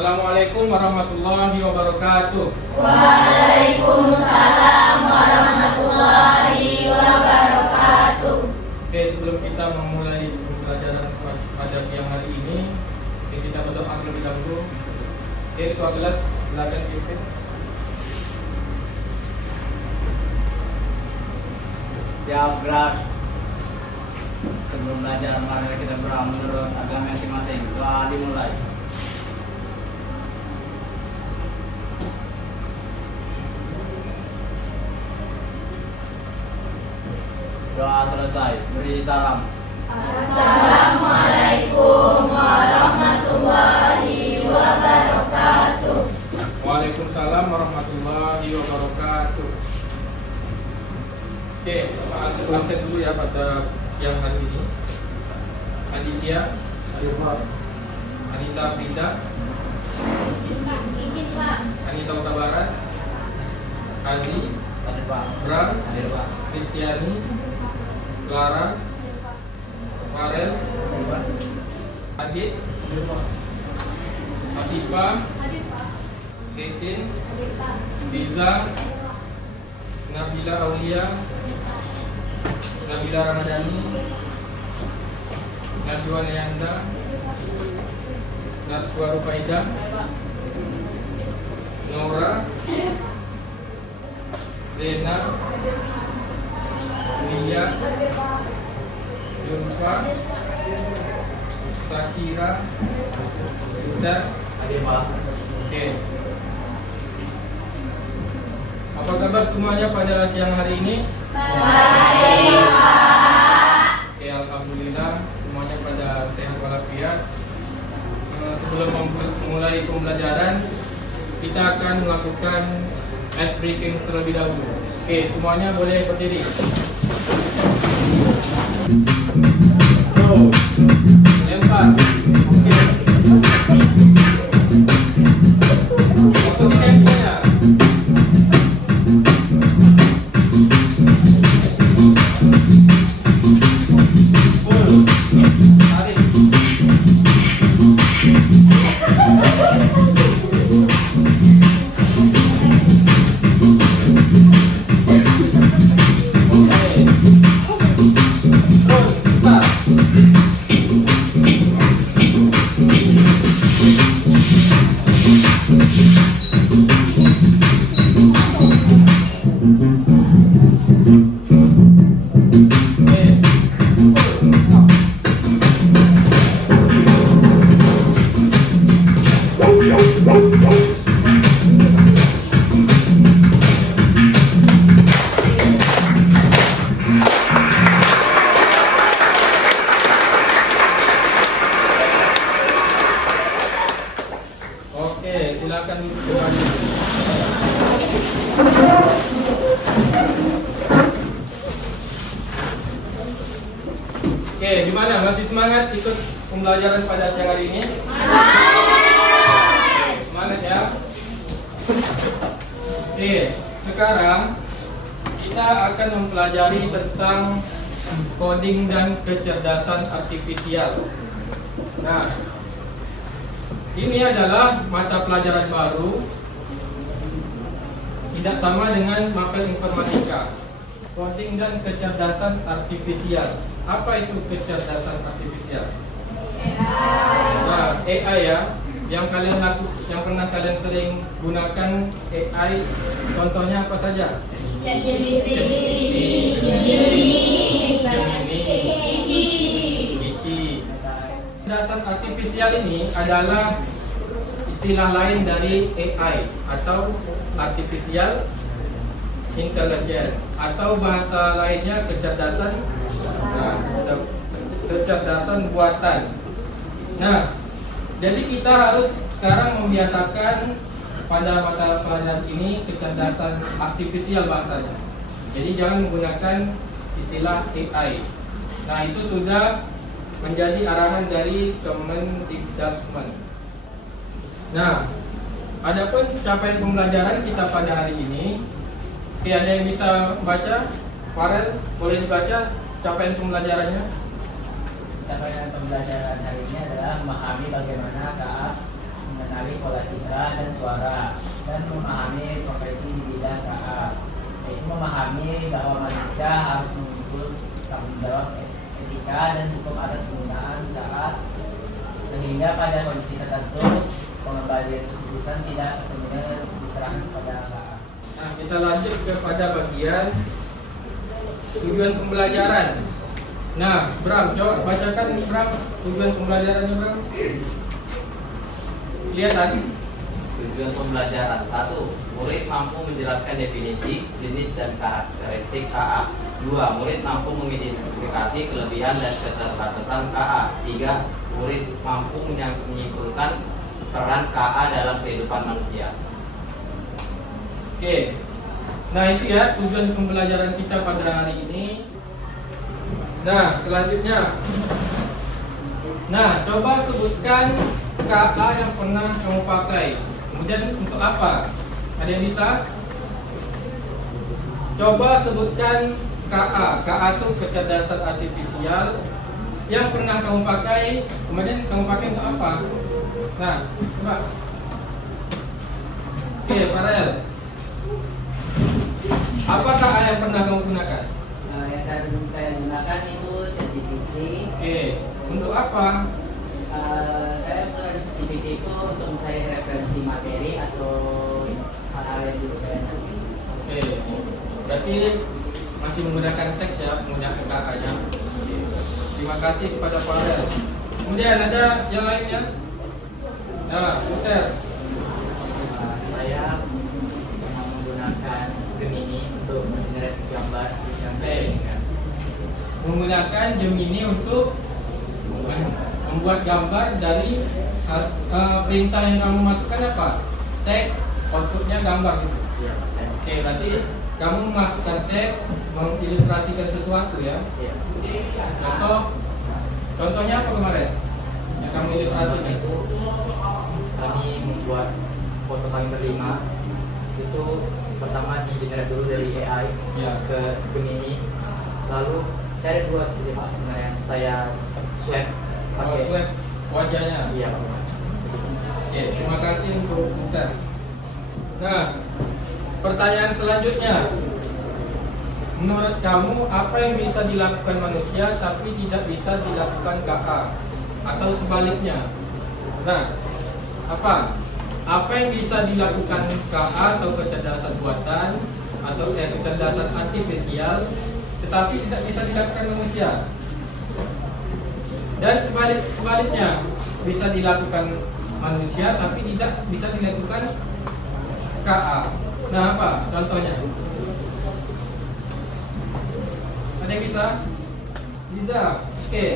Assalamualaikum warahmatullahi wabarakatuh. Waalaikumsalam warahmatullahi wabarakatuh. Oke, sebelum kita memulai pembelajaran pada siang hari ini, kita berdoa terlebih dahulu. Oke, ketua kelas silakan pimpin. Siap, gerak. Sebelum belajar, mari kita berdoa menurut agama masing-masing. Doa dimulai. Doa selesai. Beri salam. Assalamualaikum warahmatullahi wabarakatuh. Waalaikumsalam warahmatullahi wabarakatuh. Oke, Pak absen dulu ya pada siang hari ini. Aditya, Anita Frida, Izin Pak. Anita Utabarat, Azi, Hadir, Pak. Bram, Hadir, Pak. Kristiani, Clara, Farel, Adit, Asifa, Ketin, Diza, Nabila Aulia, Nabila Ramadhani, Najwa Nayanda, Naswa Rufaidah, Nora, Rena, Lia, Junfa, Sakira, Butet. Hadir, Pak. Oke. Apa kabar semuanya pada siang hari ini? Baik Pak. Oke, alhamdulillah semuanya pada sehat walafiat. Sebelum memulai pembelajaran, kita akan melakukan ice breaking terlebih dahulu. Oke, semuanya boleh berdiri. Lempar. Oke. Waktu temponya. Full. Tarik. Oke, silakan duduk kembali. Oke, gimana? Masih semangat ikut pembelajaran pada siang hari ini? Oke, semangat ya. Oke, sekarang kita akan mempelajari tentang coding dan kecerdasan artifisial. Nah, ini adalah mata pelajaran baru, tidak sama dengan mapel informatika. Coding dan kecerdasan artifisial. Apa itu kecerdasan artifisial? Nah, AI ya, yang pernah kalian sering gunakan AI. Contohnya apa saja? Kecerdasan artifisial ini adalah istilah lain dari AI atau artificial intelligence, atau bahasa lainnya kecerdasan buatan. Nah, jadi kita harus sekarang membiasakan pada mata pelajaran ini kecerdasan artifisial bahasanya. Jadi jangan menggunakan istilah AI. Nah, itu sudah menjadi arahan dari Kemendikbudristek. Nah, adapun capaian pembelajaran kita pada hari ini, ada yang bisa baca? Farel, boleh dibaca capaian pembelajarannya? Capaian pembelajaran hari ini adalah memahami bagaimana KA mengenali pola citra dan suara, dan memahami profesi di bidang KA, yaitu memahami bahwa manusia harus memikul tanggung jawab etika dan hukum atas penggunaan KA, sehingga pada kondisi tertentu pengembalian keputusan tidak sepenuhnya diserahkan kepada KA. Nah, kita lanjut kepada bagian tujuan pembelajaran. Nah, Bram, coba bacakan Bram tujuan pembelajarannya, Bram. Lihat tadi. Tujuan pembelajaran 1. Murid mampu menjelaskan definisi, jenis, dan karakteristik KA. 2. Murid mampu mengidentifikasi kelebihan dan keterbatasan KA. 3. Murid mampu menyimpulkan peran KA dalam kehidupan manusia. Oke. Nah, itu ya tujuan pembelajaran kita pada hari ini. Nah, selanjutnya. Nah, coba sebutkan KA yang pernah kamu pakai. Kemudian untuk apa? Ada yang bisa? Coba sebutkan KA. KA itu kecerdasan artifisial yang pernah kamu pakai. Kemudian kamu pakai untuk apa? Nah, coba. Oke, Farel. Apa KA yang pernah kamu gunakan? Yang saya gunakan itu ChatGPT. Oke, untuk apa? Saya ke ChatGPT itu untuk mencari referensi materi atau hal-hal yang dulu saya nanti. Oke, berarti masih menggunakan teks ya, menggunakan KA-nya. Oke. Terima kasih kepada Farel. Kemudian ada yang lainnya? Nah, Puter. Saya pernah menggunakan Gemini untuk mengenerate gambar yang saya inginkan. Menggunakan Gemini untuk membuat gambar dari perintah yang kamu masukkan apa? Teks, outputnya gambar gitu. Iya, Oke, berarti kamu memasukkan teks, mengilustrasikan sesuatu ya. Iya. Contohnya apa kemarin? Yang kamu ilustrasikan Itu kami membuat foto kami berlima. Itu pertama di generate dulu dari AI Ya. ke Gemini. Lalu saya ada dua sistem sebenarnya. Saya swab pakai swab wajahnya. Iya. Oke, terima kasih untuk Puter. Nah, pertanyaan selanjutnya. Menurut kamu apa yang bisa dilakukan manusia tapi tidak bisa dilakukan KA? Atau sebaliknya? Nah, apa? Apa yang bisa dilakukan KA atau kecerdasan buatan atau kecerdasan artifisial tetapi tidak bisa dilakukan manusia? Dan sebaliknya bisa dilakukan manusia tapi tidak bisa dilakukan KA. Nah, apa contohnya? Ada yang bisa? Liza, oke.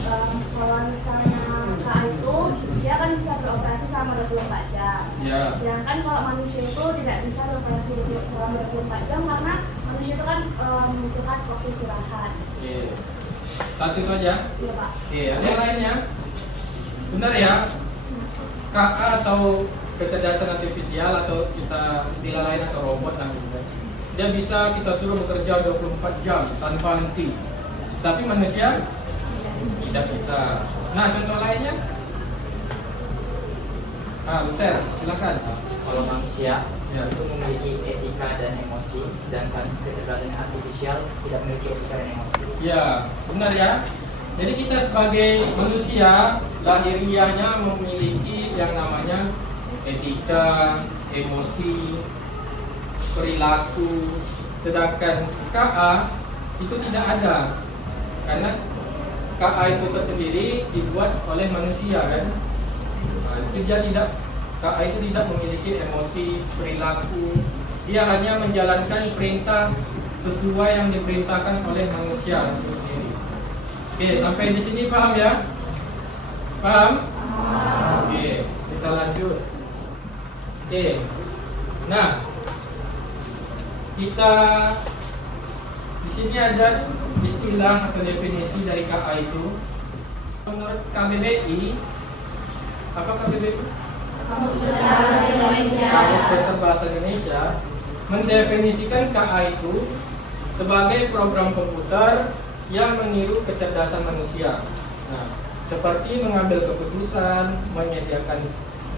Kalau misalnya KA itu dia kan bisa beroperasi selama 24 jam. Ya. Sedangkan kalau manusia itu tidak bisa beroperasi selama 24 jam karena manusia itu kan membutuhkan waktu istirahat. Oke. Satu saja. Iya, Pak. Oke, ada yang lainnya? Benar ya? KA atau kecerdasan artifisial atau kita istilah lain atau robot lah gitu. Dia bisa kita suruh bekerja 24 jam tanpa henti. Tapi manusia tidak bisa. Nah, contoh lainnya? Buter, silakan. Kalau manusia Ya. itu memiliki etika dan emosi, sedangkan kecerdasan artifisial tidak memiliki etika dan emosi. Ya, benar ya. Jadi kita sebagai manusia lahiriahnya memiliki yang namanya etika, emosi, perilaku. Sedangkan KA itu tidak ada. Karena KA itu tersendiri dibuat oleh manusia kan. Nah, itu dia tidak KA itu tidak memiliki emosi, perilaku. Dia hanya menjalankan perintah sesuai yang diperintahkan oleh manusia itu sendiri. Oke, sampai di sini paham ya? Paham? Oke, kita lanjut. Oke. Nah, kita di sini ada istilah atau definisi dari KA itu. Menurut KBBI, apa KBBI? Kamus Besar Indonesia. Kamus Besar Bahasa Indonesia mendefinisikan KA itu sebagai program komputer yang meniru kecerdasan manusia. Nah, seperti mengambil keputusan, menyediakan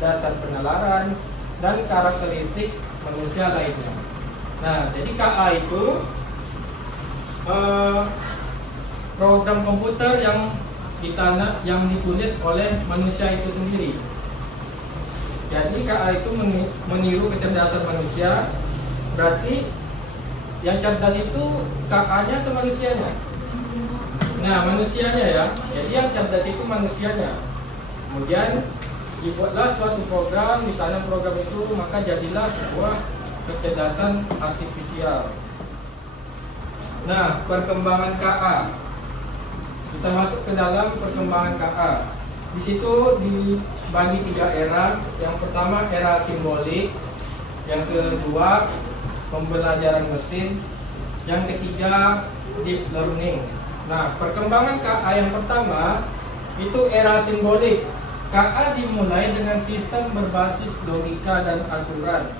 kecerdasan penalaran, dan karakteristik manusia lainnya. Nah, jadi KA itu program komputer yang ditulis oleh manusia itu sendiri. Jadi KA itu meniru kecerdasan manusia. Berarti yang cerdas itu KA-nya atau manusianya? Nah, manusianya ya. Jadi yang cerdas itu manusianya. Kemudian dibuatlah suatu program, ditanam program itu, maka jadilah sebuah kecerdasan artifisial. Nah, perkembangan KA. Kita masuk ke dalam perkembangan KA. Di situ dibagi 3 era. Yang pertama era simbolik, yang kedua pembelajaran mesin, yang ketiga deep learning. Nah, perkembangan KA yang pertama itu era simbolik. KA dimulai dengan sistem berbasis logika dan aturan.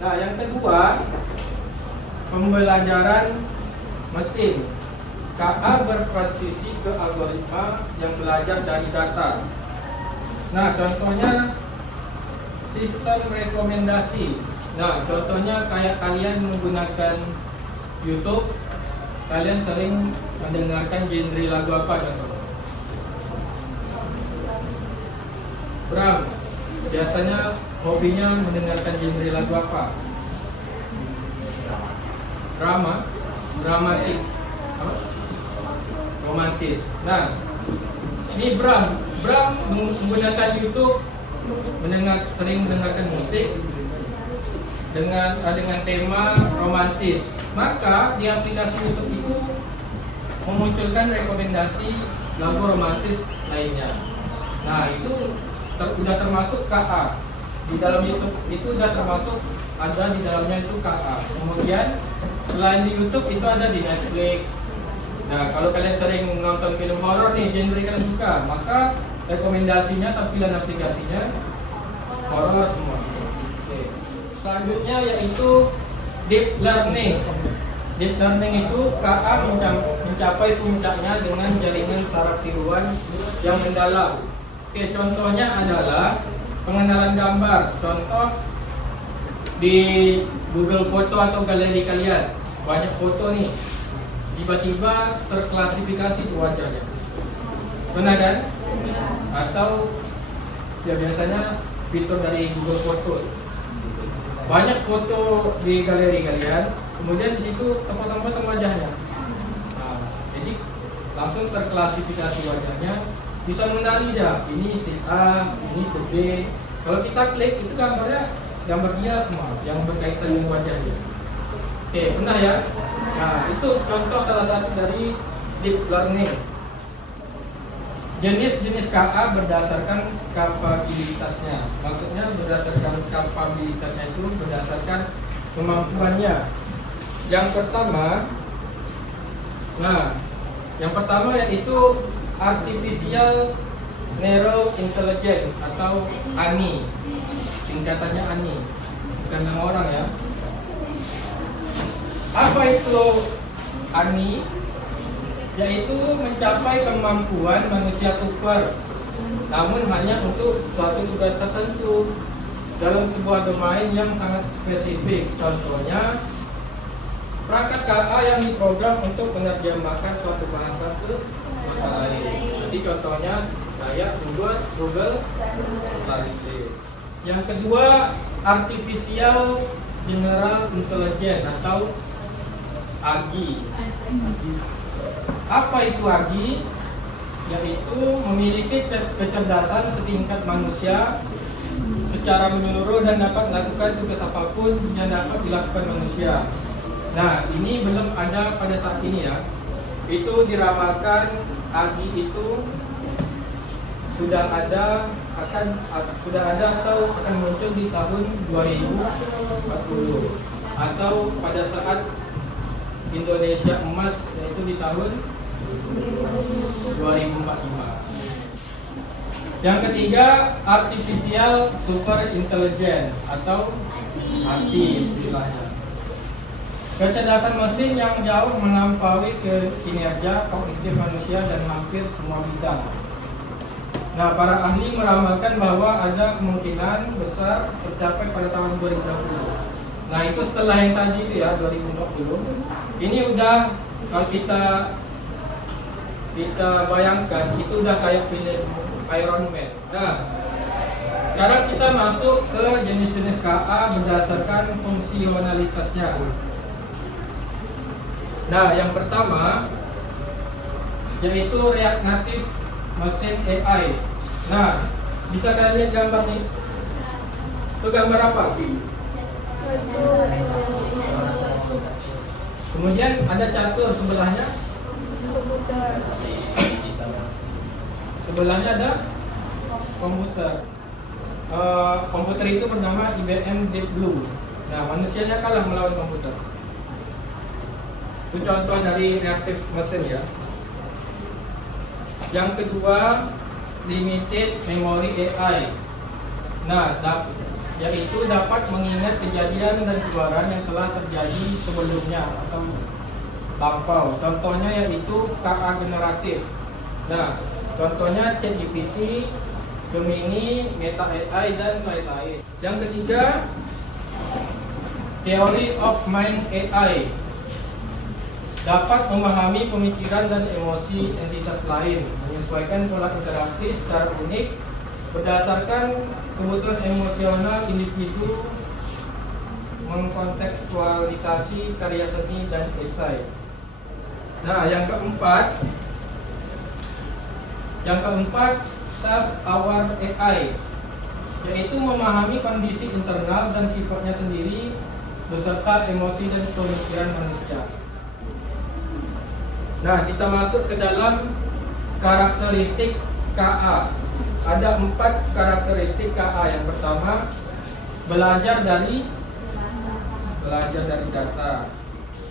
Nah, yang kedua pembelajaran mesin. KA bertransisi ke algoritma yang belajar dari data. Nah, contohnya sistem rekomendasi. Nah, contohnya kayak kalian menggunakan YouTube, kalian sering mendengarkan genre lagu apa contohnya? Bram, biasanya hobinya mendengarkan genre lagu apa? Drama, dramatik, apa? Romantis. Nah, ini Bram menggunakan YouTube, sering mendengarkan musik dengan tema romantis. Maka di aplikasi YouTube itu memunculkan rekomendasi lagu romantis lainnya. Nah, itu sudah termasuk KA. Di dalam YouTube itu sudah termasuk, ada di dalamnya itu KA. Kemudian selain di YouTube itu ada di Netflix. Nah, kalau kalian sering nonton film horor nih, genre kalian suka, maka rekomendasinya, tampilan aplikasinya horor semua. Oke. Selanjutnya yaitu deep learning. Deep learning itu KA mencapai puncaknya dengan jaringan saraf tiruan yang mendalam. Oke, contohnya adalah pengenalan gambar. Contoh di Google Foto atau galeri kalian, banyak foto nih, tiba-tiba terklasifikasi tuh wajahnya. Pernah kan? Atau ya biasanya fitur dari Google Foto. Banyak foto di galeri kalian, kemudian di situ tempat-tempat wajahnya. Nah, jadi langsung terklasifikasi wajahnya, bisa mengenali ya, ini si A, ini si B. Kalau kita klik itu gambarnya gambar dia semua yang berkaitan dengan wajahnya. Oke, pernah ya? Nah, itu contoh salah satu dari deep learning. Jenis-jenis KA berdasarkan kapabilitasnya. Maksudnya berdasarkan kapabilitasnya itu berdasarkan kemampuannya. Yang pertama yaitu Artificial Narrow Intelligence atau ANI. Singkatannya ANI, bukan nama orang ya. Apa itu ANI? Yaitu mencapai kemampuan manusia super, namun hanya untuk suatu tugas tertentu dalam sebuah domain yang sangat spesifik. Contohnya perangkat KA yang diprogram untuk menerjemahkan suatu bahasa ke bahasa lain. Jadi contohnya kayak Google Translate. Yang kedua, Artificial General Intelligence atau AGI. Apa itu AGI? Yaitu memiliki kecerdasan setingkat manusia secara menyeluruh dan dapat melakukan tugas apapun yang dapat dilakukan manusia. Nah, ini belum ada pada saat ini ya. Itu diramalkan AGI itu sudah ada atau akan muncul di tahun 2040 atau pada saat Indonesia emas, yaitu di tahun 2045. Yang ketiga, Artificial Super Intelligence atau ASI istilahnya. Kecerdasan mesin yang jauh melampaui kinerja kognitif manusia dan hampir semua bidang. Nah, para ahli meramalkan bahwa ada kemungkinan besar tercapai pada tahun 2020. Nah, itu setelah yang tadi itu ya, 2020. Ini udah kalau kita bayangkan itu udah kayak film Iron Man. Nah, sekarang kita masuk ke jenis-jenis KA berdasarkan fungsionalitasnya. Nah, yang pertama yaitu React Native Machine AI. Nah, bisa kalian lihat gambar nih? Itu gambar apa? Kemudian ada catur sebelahnya. Sebelahnya ada komputer. Komputer itu bernama IBM Deep Blue. Nah, manusianya kalah melawan komputer. Itu contoh dari reactive machine ya. Yang kedua, limited memory AI. Nah, yaitu dapat mengingat kejadian dan keluaran yang telah terjadi sebelumnya atau lampau. Contohnya yaitu KA generatif. Nah, contohnya ChatGPT, Gemini, Meta AI dan lain-lain. Yang ketiga, Theory of Mind AI. Dapat memahami pemikiran dan emosi entitas lain, menyesuaikan pola interaksi secara unik berdasarkan kebutuhan emosional individu, mengkontekstualisasi karya seni dan esai. Nah, yang keempat, self-aware AI, yaitu memahami kondisi internal dan sifatnya sendiri beserta emosi dan pemikiran manusia. Nah, kita masuk ke dalam karakteristik KA. Ada 4 karakteristik KA. Yang pertama, belajar dari data.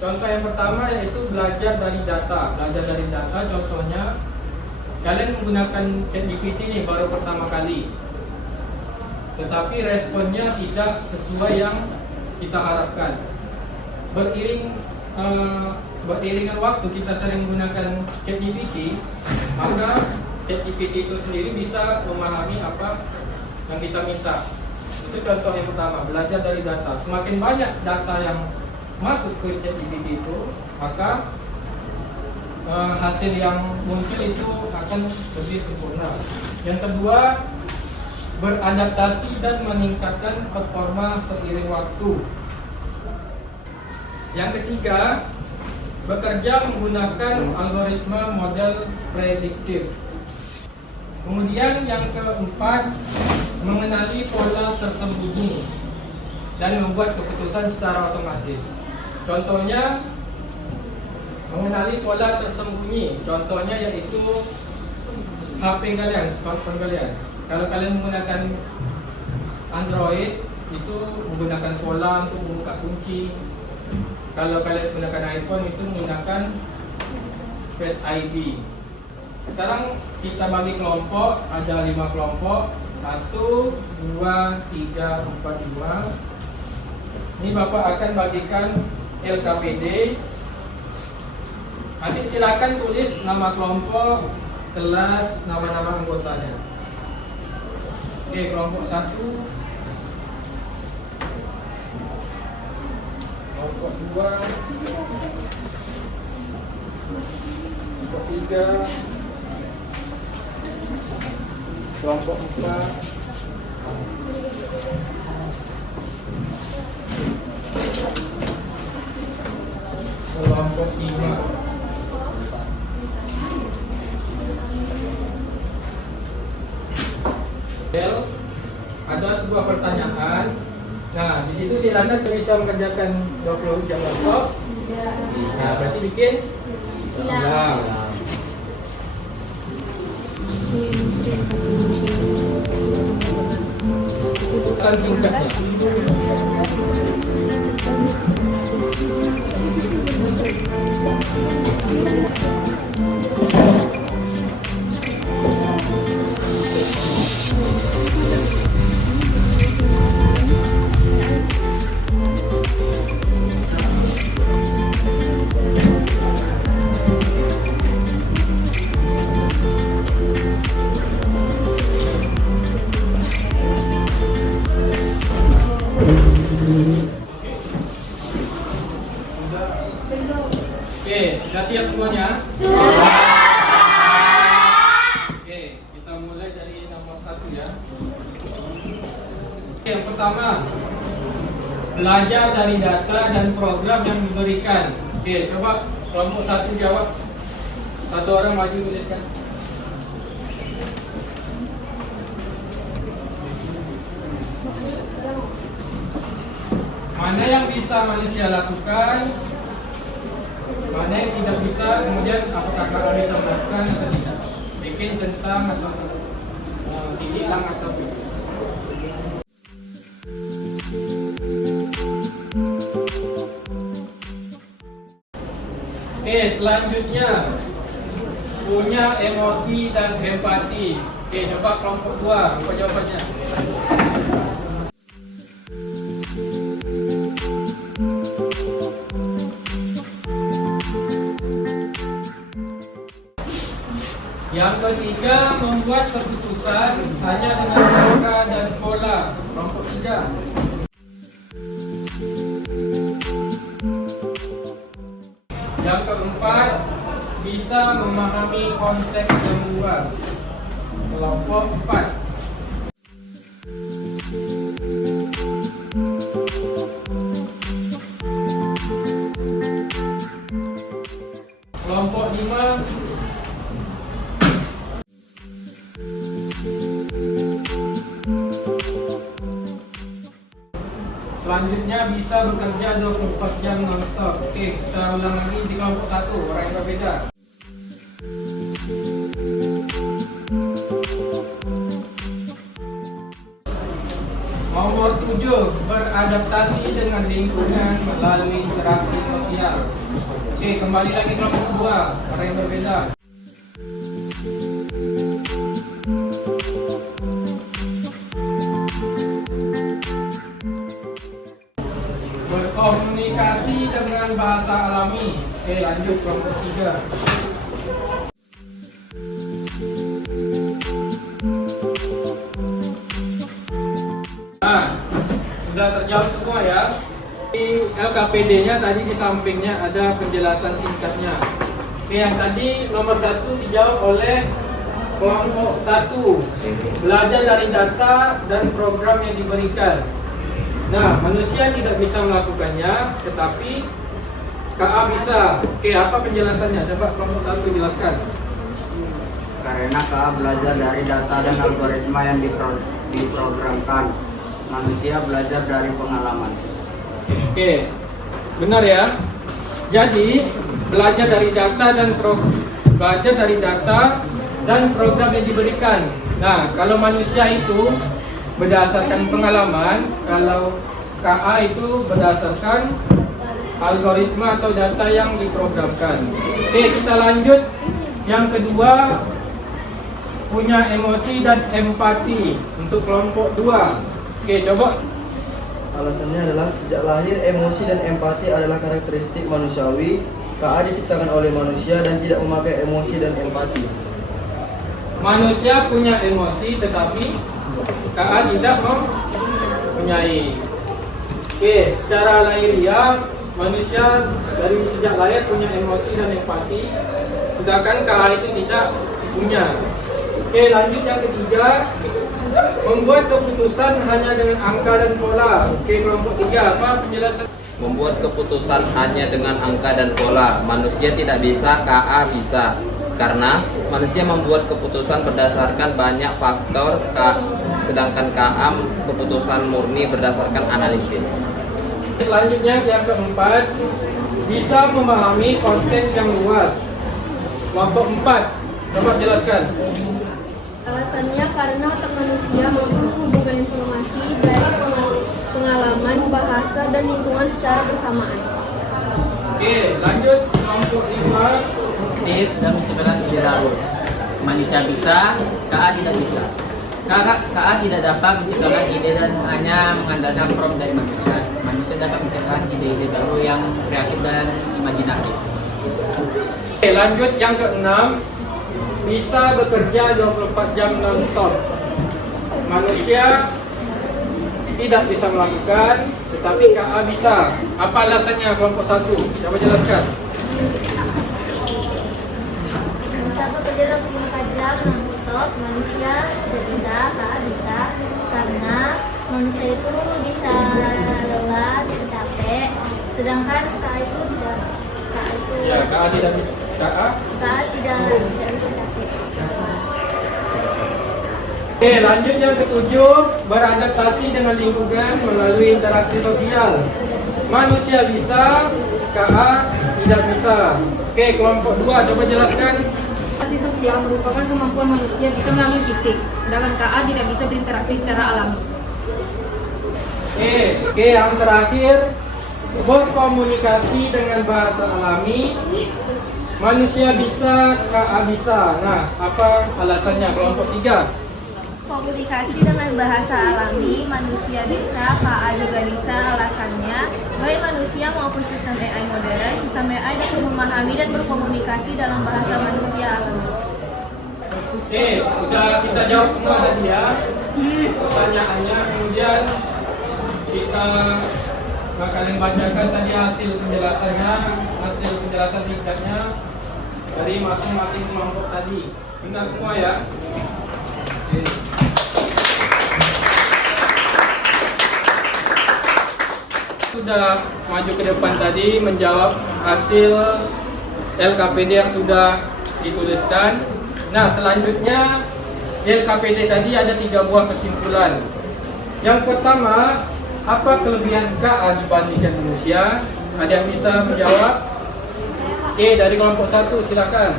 Contoh yang pertama yaitu belajar dari data. Belajar dari data contohnya, kalian menggunakan ChatGPT ini baru pertama kali, tetapi responnya tidak sesuai yang kita harapkan. Beriringan waktu kita sering menggunakan ChatGPT, maka ChatGPT itu sendiri bisa memahami apa yang kita minta. Itu contoh yang pertama, belajar dari data. Semakin banyak data yang masuk ke ChatGPT itu, maka hasil yang muncul itu akan lebih sempurna. Yang kedua, beradaptasi dan meningkatkan performa seiring waktu. Yang ketiga, bekerja menggunakan algoritma model prediktif. Kemudian yang keempat, mengenali pola tersembunyi dan membuat keputusan secara otomatis. Contohnya, mengenali pola tersembunyi. Contohnya yaitu HP kalian, smartphone kalian. Kalau kalian menggunakan Android, itu menggunakan pola untuk membuka kunci. Kalau kalian menggunakan iPhone, itu menggunakan Face ID. Sekarang kita bagi kelompok, ada 5 kelompok. 1, 2, 3, 4, 5. Ini Bapak akan bagikan LKPD. Nanti silakan tulis nama kelompok, kelas, nama-nama anggotanya. Oke, kelompok 1, kelompok 2, kelompok 3, kelompok 4, kelompok 5. Ada sebuah pertanyaan. Nah, di situ si Lana bisa mengerjakan 20 jam laptop. Nah, berarti bikin silang. Pesan singkatnya. ya. Yang pertama, belajar dari data dan program yang diberikan. Oke, coba kelompok satu jawab. Satu orang maju tuliskan. Mana yang bisa manusia lakukan, mana yang tidak bisa, kemudian apakah kakak bisa melakukan atau tidak. Bikin centang atau isi ulang atau Oke, selanjutnya punya emosi dan empati. Oke, coba kelompok 2, apa jawabannya? Yang ketiga, membuat keputusan hanya dengan angka dan pola. Kelompok 3. Yang keempat, bisa memahami konteks yang luas. Kelompok 4. Kelompok 5. Selanjutnya bisa bekerja 24 jam non-stop. Oke, kita ulang lagi di kelompok 1, orang yang berbeda. Nomor 7, beradaptasi dengan lingkungan melalui interaksi sosial. Oke, kembali lagi kelompok 2, orang yang berbeda. Berkomunikasi dengan bahasa alami. Oke, lanjut kelompok 3. Nah, sudah terjawab semua ya. Di LKPD-nya tadi di sampingnya ada penjelasan singkatnya. Oke, yang tadi nomor 1 dijawab oleh kelompok 1. Belajar dari data dan program yang diberikan. Nah, manusia tidak bisa melakukannya, tetapi KA bisa. Oke, apa penjelasannya? Coba kelompok 1 jelaskan. Karena KA belajar dari data dan algoritma yang diprogramkan. Manusia belajar dari pengalaman. Oke, benar ya. Jadi belajar dari data dan program yang diberikan. Nah, kalau manusia itu berdasarkan pengalaman, kalau KA itu berdasarkan algoritma atau data yang diprogramkan. Oke, kita lanjut. Yang kedua, punya emosi dan empati untuk kelompok 2. Oke, coba. Alasannya adalah sejak lahir emosi dan empati adalah karakteristik manusiawi. KA diciptakan oleh manusia dan tidak memakai emosi dan empati. Manusia punya emosi tetapi KA tidak mempunyai. Oke, secara lahiriah manusia dari sejak lahir punya emosi dan empati, sedangkan KA itu tidak punya. Oke, lanjut yang ketiga, membuat keputusan hanya dengan angka dan pola. Oke, kelompok 3, apa penjelasan? Membuat keputusan hanya dengan angka dan pola. Manusia tidak bisa, KA bisa. Karena manusia membuat keputusan berdasarkan banyak faktor, sedangkan KA keputusan murni berdasarkan analisis. Selanjutnya yang keempat, bisa memahami konteks yang luas. Kelompok 4, coba jelaskan. Alasannya karena otak manusia mampu menghubungkan informasi dari pengalaman, bahasa, dan lingkungan secara bersamaan. Oke, lanjut kelompok 5. Aktif dan menciptakan ide baru. Manusia bisa, KA tidak bisa. KA tidak dapat menciptakan ide dan hanya mengandalkan prompt dari manusia. Manusia dapat menciptakan ide-ide baru yang kreatif dan imajinatif. Oke, lanjut yang keenam, bisa bekerja 24 jam non-stop. Manusia tidak bisa melakukan, tetapi KA bisa. Apa alasannya kelompok 1? Coba jelaskan. Bisa bekerja 24 jam non-stop, manusia tidak bisa, KA bisa. manusia itu bisa lelah, bisa capek, sedangkan KA itu tidak. KA itu Ya, KA tidak bisa. KA tidak bisa capek. Oke, lanjut yang ketujuh, beradaptasi dengan lingkungan melalui interaksi sosial. Manusia bisa, KA tidak bisa. Oke, kelompok 2 coba jelaskan. Interaksi sosial merupakan kemampuan manusia bisa melalui fisik, sedangkan KA tidak bisa berinteraksi secara alami. Oke, yang terakhir, berkomunikasi dengan bahasa alami. Manusia bisa, KA bisa. Nah, apa alasannya? Kelompok 3. Komunikasi dengan bahasa alami, manusia bisa, KA juga bisa. Alasannya, baik manusia maupun sistem AI modern, sistem AI dapat memahami dan berkomunikasi dalam bahasa manusia alami. Oke, sudah kita jawab semua tadi ya pertanyaannya. Kemudian kita bakalan bacakan tadi hasil penjelasan singkatnya dari masing-masing kelompok tadi. Ingat semua ya. Oke. Sudah maju ke depan tadi menjawab hasil LKPD yang sudah dituliskan. Nah, selanjutnya di LKPD tadi ada 3 buah kesimpulan. Yang pertama, apa kelebihan KA dibandingkan manusia? Ada yang bisa menjawab? Oke, dari kelompok 1 silakan.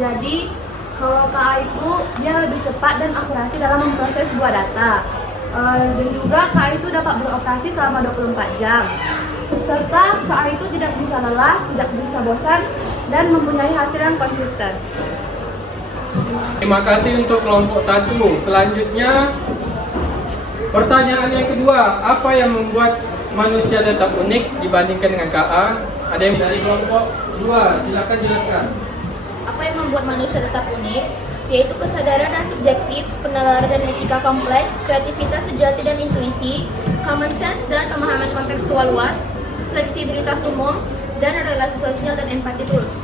Jadi kalau KA itu dia lebih cepat dan akurasi dalam memproses sebuah data. Dan juga KA itu dapat beroperasi selama 24 jam. Serta KA itu tidak bisa lelah, tidak bisa bosan, dan mempunyai hasil yang konsisten. Terima kasih untuk kelompok 1. Selanjutnya, pertanyaan yang kedua, apa yang membuat manusia tetap unik dibandingkan dengan KA? Ada yang dari kelompok 2, silakan jelaskan. Apa yang membuat manusia tetap unik? Yaitu kesadaran dan subjektif, penalaran dan etika kompleks, kreativitas sejati dan intuisi, common sense dan pemahaman kontekstual luas, fleksibilitas umum, dan relasi sosial dan empati tulus.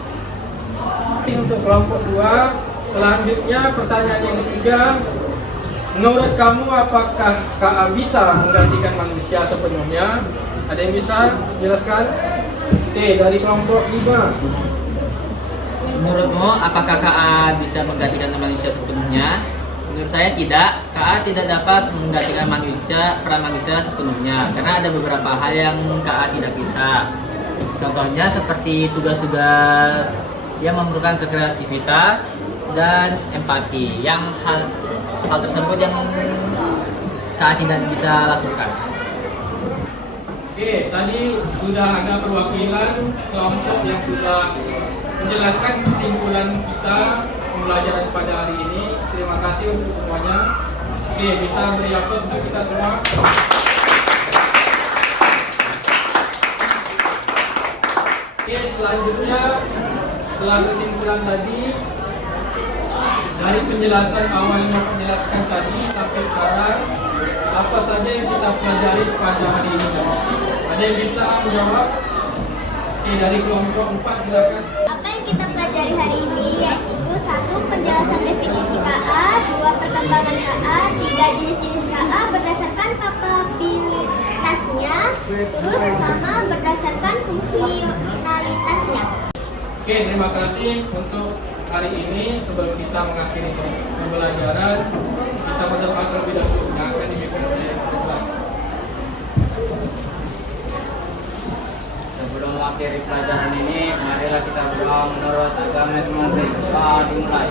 Untuk kelompok 2, selanjutnya pertanyaan yang ketiga, menurut kamu apakah KA bisa menggantikan manusia sepenuhnya? Ada yang bisa jelaskan? Oke, dari kelompok 5. Menurutmu, apakah KA bisa menggantikan manusia sepenuhnya? Menurut saya tidak. KA tidak dapat menggantikan peran manusia sepenuhnya, karena ada beberapa hal yang KA tidak bisa. Contohnya seperti tugas-tugas yang memerlukan kreativitas dan empati, yang hal tersebut yang KA tidak bisa lakukan. Oke, tadi sudah ada perwakilan kelompok yang sudah menjelaskan kesimpulan kita pembelajaran pada hari ini. Terima kasih untuk semuanya. Oke, bisa beri aplaus untuk kita semua. Oke, selanjutnya setelah kesimpulan tadi, dari penjelasan awal yang menjelaskan tadi sampai sekarang, apa saja yang kita pelajari pada hari ini? Ada yang bisa menjawab? Oke, dari kelompok 4 silakan. Apa yang kita pelajari hari ini yaitu 1. Penjelasan definisi KA, 2. Perkembangan KA, 3. Jenis-jenis KA berdasarkan kapabilitasnya, terus sama berdasarkan fungsionalitasnya. Oke, terima kasih untuk hari ini. Sebelum kita mengakhiri pembelajaran, kita berdoa terlebih dahulu yang akan dipimpin oleh kelas. Sebelum mengakhiri pelajaran ini, marilah kita berdoa menurut agama masing-masing. Doa dimulai.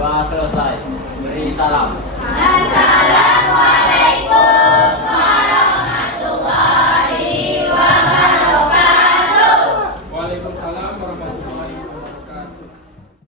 Doa selesai. Beri salam. Assalamualaikum warahmatullahi wabarakatuh. Waalaikumsalam warahmatullahi wabarakatuh.